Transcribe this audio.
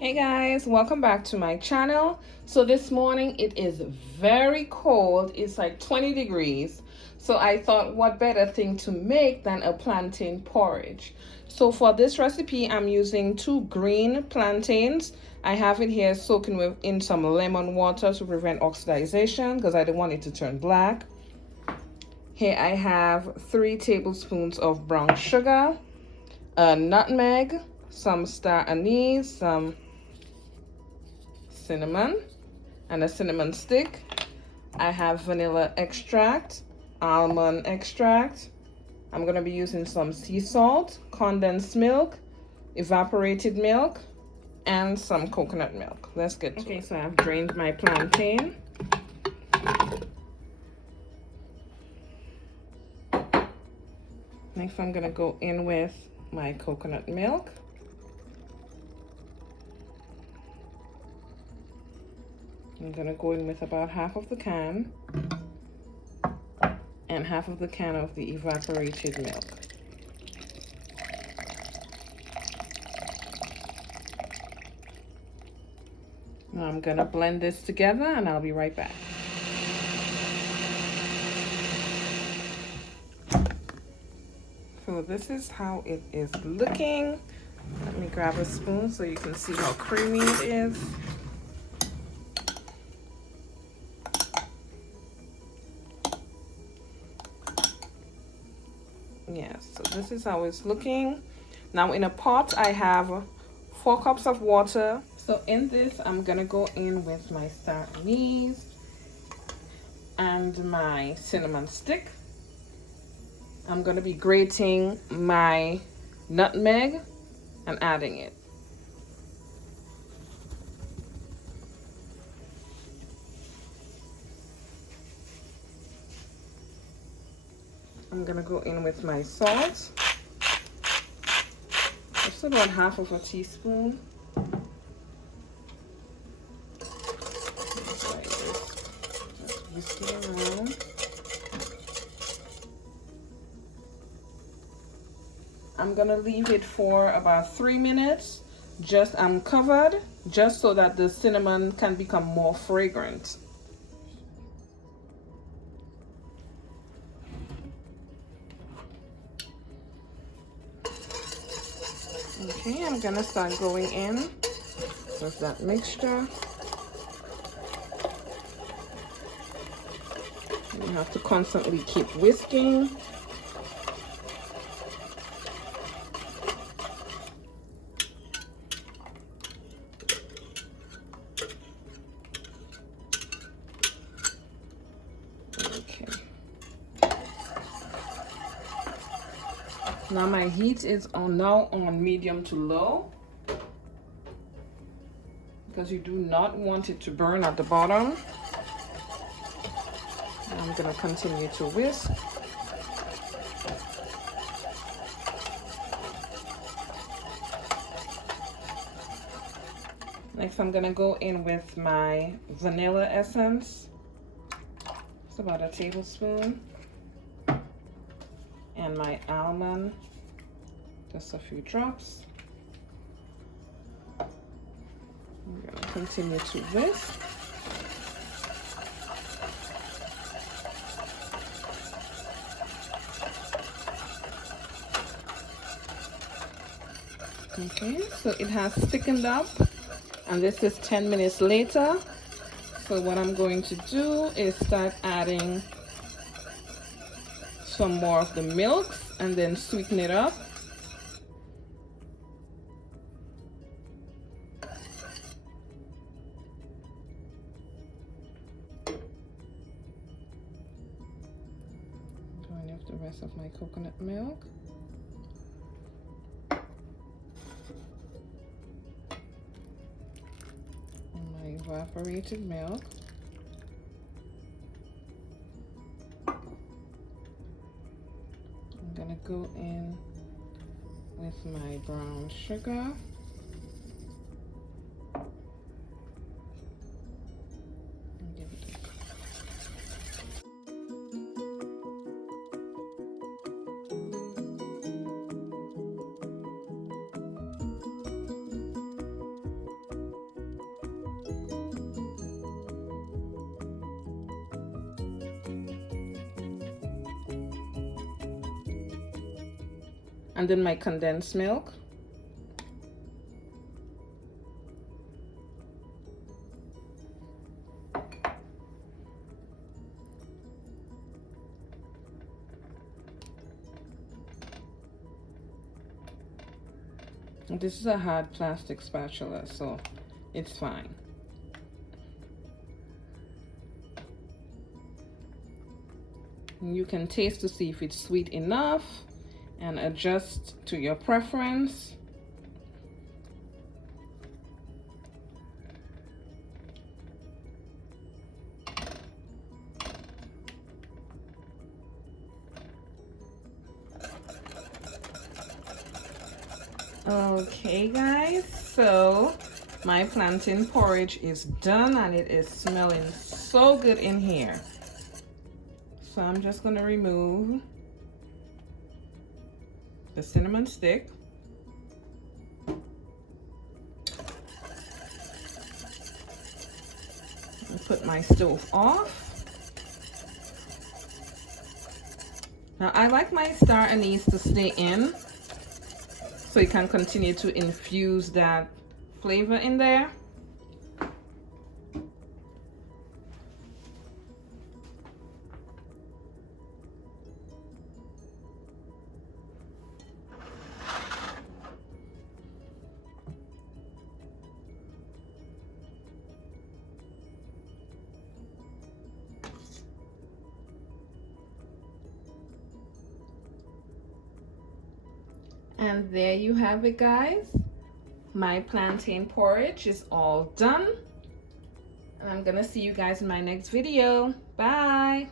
Hey guys, welcome back to my channel. So this morning it is very cold. It's like 20 degrees. So I thought what better thing to make than a plantain porridge. So for this recipe I'm using 2 green plantains. I have it here soaking in some lemon water to prevent oxidization because I don't want it to turn black. Here I have 3 tablespoons of brown sugar, a nutmeg, some star anise, some cinnamon, and a cinnamon stick. I have vanilla extract, almond extract. I'm going to be using some sea salt, condensed milk, evaporated milk, and some coconut milk. Let's get to it. So I've drained my plantain. Next I'm going to go in with my coconut milk. I'm going to go in with about half of the can and half of the can of the evaporated milk. Now I'm going to blend this together and I'll be right back. So this is how it is looking. Let me grab a spoon so you can see how creamy it is. Yes, so this is how it's looking. Now in a pot I have 4 cups of water. So in this I'm gonna go in with my star anise and my cinnamon stick. I'm gonna be grating my nutmeg and adding it. I'm gonna go in with my salt, just about half of a teaspoon. Just whisk it around. I'm gonna leave it for about 3 minutes, just uncovered, just so that the cinnamon can become more fragrant. Okay, I'm gonna start going in with that mixture. You have to constantly keep whisking. Okay. Now my heat is now on medium to low because you do not want it to burn at the bottom. I'm going to continue to whisk. Next I'm going to go in with my vanilla essence. It's about a tablespoon. And my almond, just a few drops. I'm going to continue to whisk. Okay, so it has thickened up, and this is 10 minutes later. So what I'm going to do is start adding some more of the milks and then sweeten it up. Going off the rest of my coconut milk. And my evaporated milk. I'm gonna go in with my brown sugar. And give it a and then my condensed milk. This is a hard plastic spatula, so it's fine. You can taste to see if it's sweet enough and adjust to your preference. Okay guys, so my plantain porridge is done and it is smelling so good in here. So I'm just going to remove the cinnamon stick. And put my stove off. Now I like my star anise to stay in, so you can continue to infuse that flavor in there. And there you have it, guys. My plantain porridge is all done. And I'm gonna see you guys in my next video. Bye.